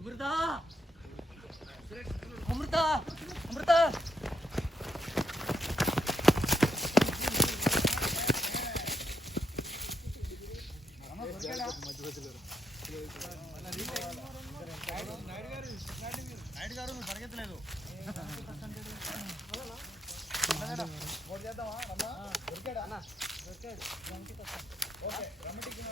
అమృత! అమృత! అమృత! నాయుడు గారు నువ్వు పరిగెత్తలేదు చేద్దామా దొరికాడు అన్న దొరికాడు ఓకే రమటికి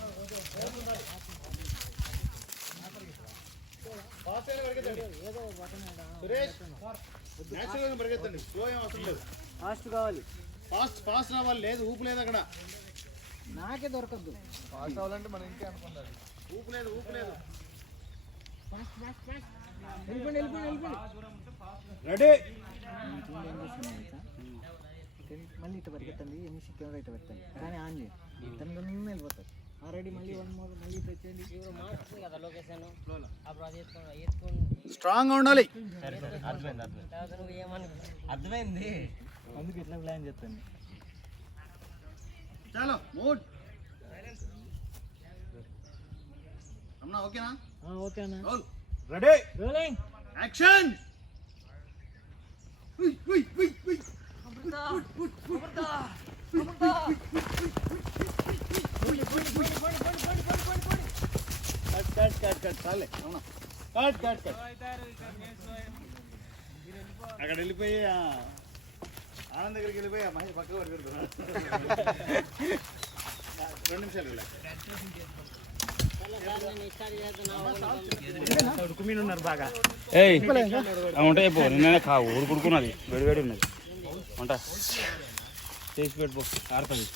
పరిగెత్తండి. సురేష్ నేచురల్గా పరిగెత్తండి. స్లో ఏం అవసరం లేదు. ఫాస్ట్ కావాలి. ఫాస్ట్ ఫాస్ట్ రావాలి. లేదు ఊపు లేదు అక్కడ. నాకే దొరకద్దు. ఫాస్ట్ అవ్వాలంటే మన ఇంకే అనుకుంటారు. ఊపు లేదు ఊపు లేదు. రెడీ మళ్ళీ ఇట్లా పరిగెత్తండి. ఎన్ని కెమెరా ఇట్లా పెట్టండి కానీ ఆన్ చేయండి తొందరగా వెళ్ళిపోతారు ఆల్రెడీ మళ్ళీ వన్ మోర్ మళ్ళీ వచ్చేయండి. కదా లొకేషన్ అప్పుడు అది ఎత్తుకొని ఎత్తుకొని స్ట్రాంగ్ ఉండాలి అర్థమైంది అందుకు ఇట్లా ప్లాన్ చేస్తాను చాలు మూడ్ రమణ ఓకేనా ఓకే అన్న roll ready rolling action cut cut cut cut చాలే అవునా కట్ కట్ కట్ అక్కడ వెళ్ళిపోయి ఆ, ఆనంద్ దగ్గరికి వెళ్ళిపోయి ఆ మహేష్ పక్కకు పడుకుంటున్నాడు రెండు నిమిషాలు ఉంటాయి పో నిన్ననే కా ఊరు కుడుకున్నది వేడి వేడి ఉన్నది. ఉంటా చేసి పెట్టుకో ఆడుతుంది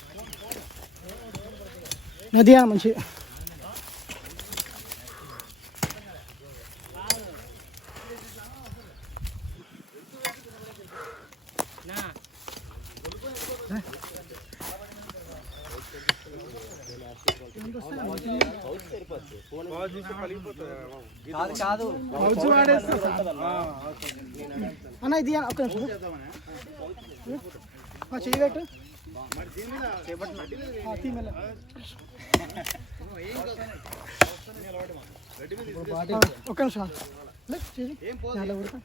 నదియా మంచి. అన్న ఇది ఒక నిమిషం ఆ, చెయ్యి పెట్టు మరి దీని మీద చేపట్టిన ఆ, తీ మెల్ల. ఆ, ఒక్క నిమిషం లే, చెయ్యి. ఏం పోదు చాలా ఉడక.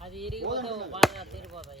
అది ఇరిగిపోతావు బాగా తీరిపోతాయి